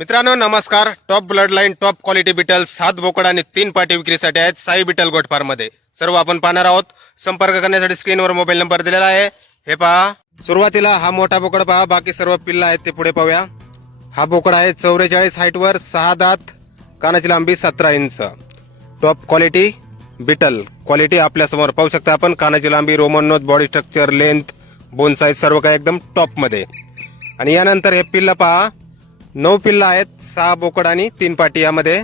मित्रांनो नमस्कार. Top blood line top quality Beetal सात बोकड आणि तीन पाटी विक्रीसाठी आहेत साई बिटल गोट फार्ममध्ये. सर्व आपण पाहणार आहोत. संपर्क करण्यासाठी स्क्रीनवर मोबाईल नंबर दिलेला आहे. हे पहा. सुरुवातीला हा मोठा बोकड पहा. बाकी सर्व पिल्ला आहेत ते पुढे पाहूया. हा बोकड आहे चौवेचाळीस हाईटवर सहा दात कानाची लांबी सतरा inch. Top quality Beetal. Quality आपल्यासमोर पाहू शकता आपण. कानाची लांबी Roman nose body structure length bone size सर्व काही एकदम टॉपमध्ये. आणि यानंतर हे पिल्ल पहा. नऊ पिल्लं आहेत सहा बोकड आणि तीन पाटी यामध्ये.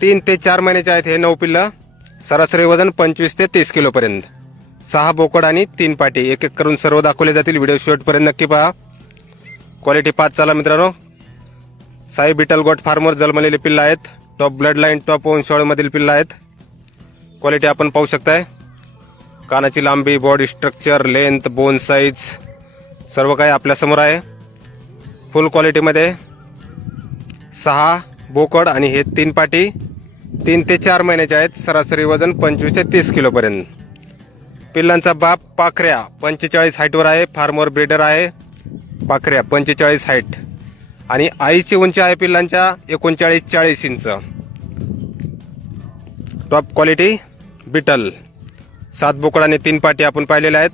तीन ते चार महिन्याचे आहेत हे नऊ पिल्लं. सरासरी वजन पंचवीस ते तीस किलोपर्यंत. सहा बोकड आणि तीन पाटी. एक एक करून सर्व दाखवले जातील. व्हिडिओ शेवटपर्यंत नक्की पहा. क्वालिटी पाच चाला मित्रांनो. साई बिटल गोट फार्मर जन्मलेले पिल्ल आहेत. टॉप ब्लड लाईन टॉप वंशावळीमधील पिल्ल आहेत. क्वालिटी आपण पाहू शकताय. कानाची लांबी body structure length bone size सर्व काही आपल्यासमोर आहे. फुल क्वालिटीमध्ये सहा बोकड आणि हे तीन पाटी तीन ते चार महिन्याचे आहेत. सरासरी वजन पंचवीस ते तीस किलोपर्यंत पिल्लांचा बाप पाखऱ्या पंचेचाळीस हाईटवर आहे. फार्मवर ब्रीडर आहे. पाखऱ्या पंचेचाळीस हाईट आणि आईची उंची आहे पिल्लांच्या एकोणचाळीस चाळीस इंच. टॉप क्वालिटी बिटल सात बोकड आणि तीन पाटी आपण पाहिलेल्या आहेत.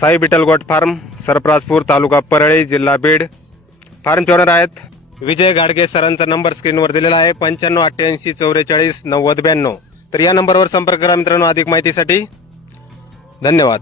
साई बिटल गोट फार्म सरप्राजपूर तालुका परळी जिल्हा बीड. फार्म चोरणार आहेत. विजय गाडगे सरांचा नंबर स्क्रीनवर दिलेला आहे. पंच्याण्णव अठ्ठ्याऐंशी चौवेचाळीस नव्वद ब्याण्णव. तर या नंबरवर संपर्क करा मित्रांनो अधिक माहितीसाठी. धन्यवाद.